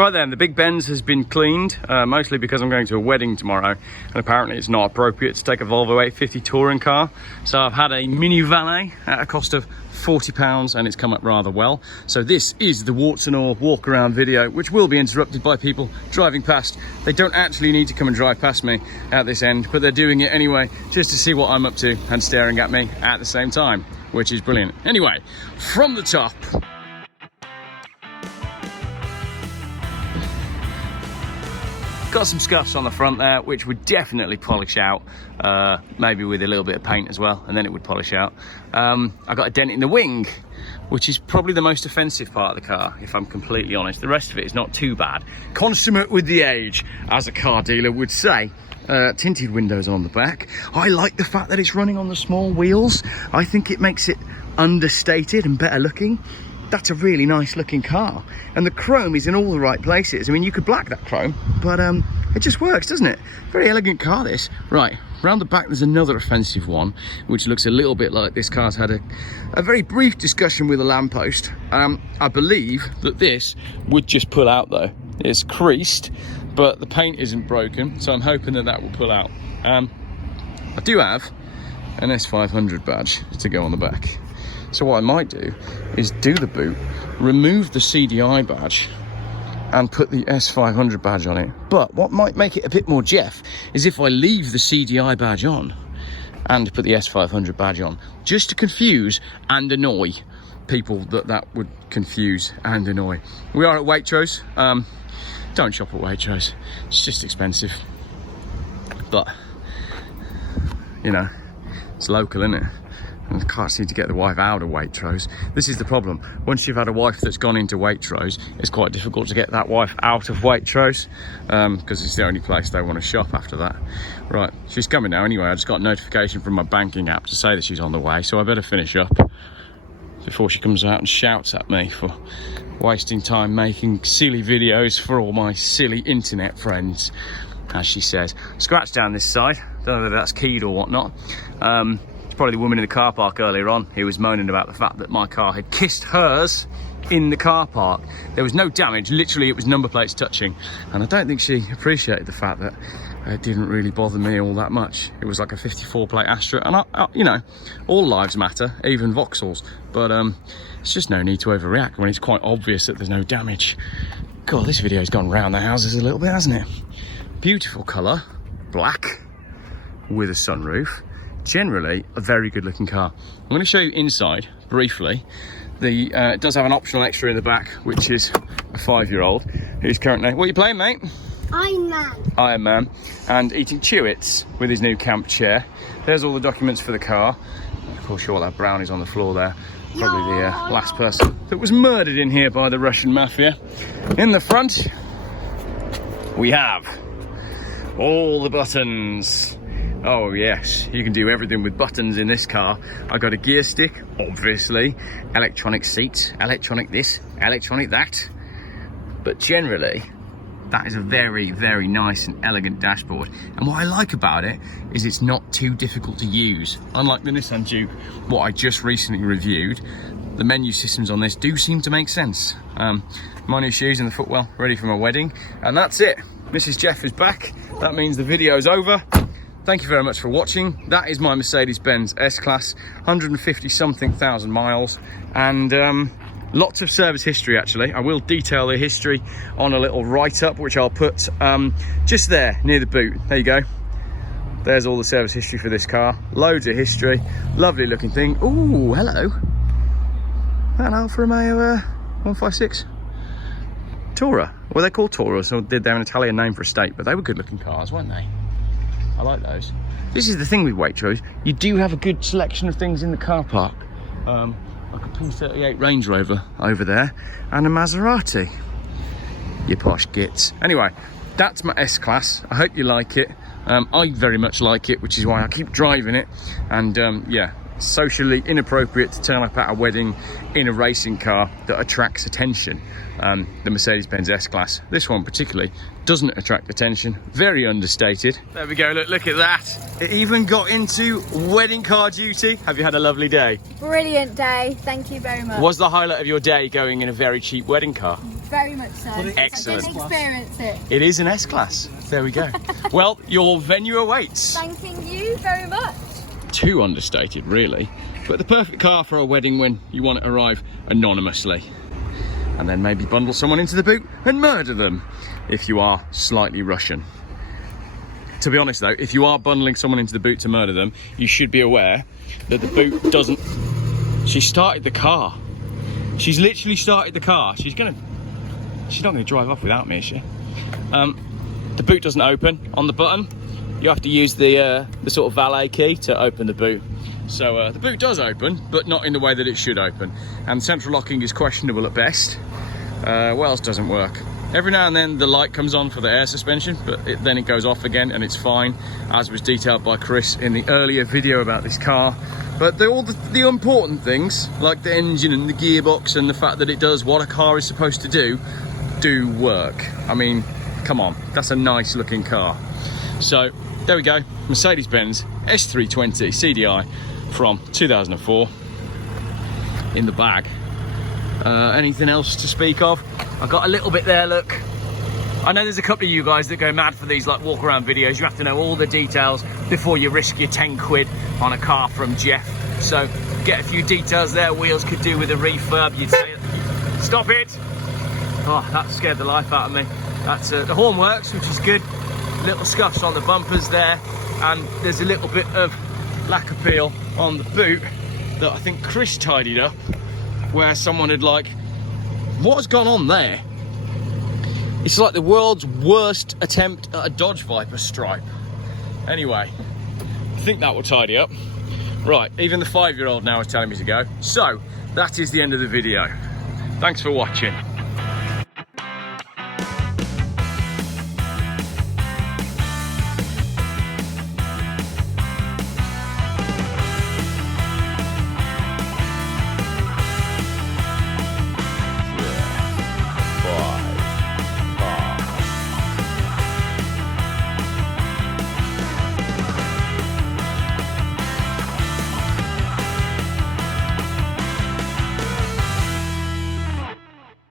Right then, the big Benz has been cleaned, mostly because I'm going to a wedding tomorrow, and apparently it's not appropriate to take a Volvo 850 touring car. So I've had a mini valet at a cost of £40, and it's come up rather well. So this is the warts and all walk around video, which will be interrupted by people driving past. They don't actually need to come and drive past me at this end, but they're doing it anyway, just to see what I'm up to and staring at me at the same time, which is brilliant. Anyway, from the top. Got some scuffs on the front there, which would definitely polish out, maybe with a little bit of paint as well, and then it would polish out. I got a dent in the wing, which is probably the most offensive part of the car, if I'm completely honest. The rest of it is not too bad. Consummate with the age, as a car dealer would say. Tinted windows on the back. I like the fact that it's running on the small wheels. I think it makes it understated and better looking. That's a really nice looking car, and the chrome is in all the right places. I mean, you could black that chrome, but it just works, doesn't it? Very elegant car, this. Right, round the back there's another offensive one, which looks a little bit like this car's had a very brief discussion with a lamppost. I believe that this would just pull out though. It's creased, but the paint isn't broken, so I'm hoping that that will pull out. I do have an S500 badge to go on the back. So what I might do is do the boot, remove the CDI badge and put the S500 badge on it. But what might make it a bit more Geoff is if I leave the CDI badge on and put the S500 badge on, just to confuse and annoy people that would confuse and annoy. We are at Waitrose. Don't shop at Waitrose, it's just expensive. But, you know, it's local, isn't it? And I can't seem to get the wife out of Waitrose. This is the problem. Once you've had a wife that's gone into Waitrose, it's quite difficult to get that wife out of Waitrose, because it's the only place they want to shop after that. Right, she's coming now anyway. I just got a notification from my banking app to say that she's on the way, so I better finish up before she comes out and shouts at me for wasting time making silly videos for all my silly internet friends, as she says. Scratch down this side. Don't know whether that's keyed or whatnot. Probably the woman in the car park earlier on who was moaning about the fact that my car had kissed hers in the car park. There was no damage, literally it was number plates touching, and I don't think she appreciated the fact that it didn't really bother me all that much. It was like a 54 plate Astra, and I, you know, all lives matter, even Vauxhalls, but it's just no need to overreact when it's quite obvious that there's no damage. God, this video's gone round the houses a little bit, hasn't it? Beautiful colour, black with a sunroof. Generally a very good looking car. I'm going to show you inside briefly. It does have an optional extra in the back, which is a 5-year-old who's currently, what are you playing, mate? Iron Man, and eating Chewits with his new camp chair. There's all the documents for the car. Of course, you all have brownies on the floor there. Probably the last person that was murdered in here by the Russian mafia. In the front we have all the buttons. Oh yes, you can do everything with buttons in this car. I got a gear stick, obviously, electronic seats, electronic this, electronic that. But generally, that is a very, very nice and elegant dashboard. And what I like about it is it's not too difficult to use. Unlike the Nissan Duke, what I just recently reviewed, the menu systems on this do seem to make sense. My new shoes and the footwell ready for my wedding. And that's it. Mrs. Geoff is back. That means the video's over. Thank you very much for watching. That is my Mercedes-Benz S-Class, 150 something thousand miles, and lots of service history actually. I will detail the history on a little write-up, which I'll put just there near the boot. There you go. There's all the service history for this car. Loads of history. Lovely looking thing. Ooh, hello. An Alfa Romeo 156 Tourer. Well, they're called Taurus, or did they have an Italian name for a state, but they were good looking cars, weren't they? I like those. This is the thing with Waitrose, you do have a good selection of things in the car park. Like a P38 Range Rover over there, and a Maserati. You posh gits. Anyway, that's my S-Class. I hope you like it. I very much like it, which is why I keep driving it. And yeah, socially inappropriate to turn up at a wedding in a racing car that attracts attention. The Mercedes-Benz S-Class, this one particularly, doesn't attract attention. Very understated. There we go, look at that. It even got into wedding car duty. Have you had a lovely day? Brilliant day, thank you very much. Was the highlight of your day going in a very cheap wedding car? Very much so. Excellent. I didn't experience it. It is an S-Class. There we go. Well, your venue awaits. Thanking you very much. Too understated, really. But the perfect car for a wedding when you want to arrive anonymously. And then maybe bundle someone into the boot and murder them if you are slightly Russian. To be honest though, if you are bundling someone into the boot to murder them, you should be aware that the boot doesn't... She started the car. She's literally started the car. She's not gonna drive off without me, is she? The boot doesn't open on the button. You have to use the sort of valet key to open the boot. So the boot does open, but not in the way that it should open. And central locking is questionable at best. What else doesn't work? Every now and then the light comes on for the air suspension, but then it goes off again and it's fine, as was detailed by Chris in the earlier video about this car. But all the important things, like the engine and the gearbox and the fact that it does what a car is supposed to do work. I mean, come on, that's a nice looking car. So there we go, Mercedes-Benz S320 CDI from 2004 in the bag. Anything else to speak of? I got a little bit there, look. I know there's a couple of you guys that go mad for these like walk around videos. You have to know all the details before you risk your 10 quid on a car from Geoff. So get a few details there. Wheels could do with a refurb. You'd say, stop it. Oh, that scared the life out of me. That's the horn works, which is good. Little scuffs on the bumpers there, and there's a little bit of lack of peel on the boot that I think Chris tidied up, where someone had like, what has gone on there? It's like the world's worst attempt at a Dodge Viper stripe. Anyway, I think that will tidy up. Right, even the 5-year-old now is telling me to go. So, that is the end of the video. Thanks for watching.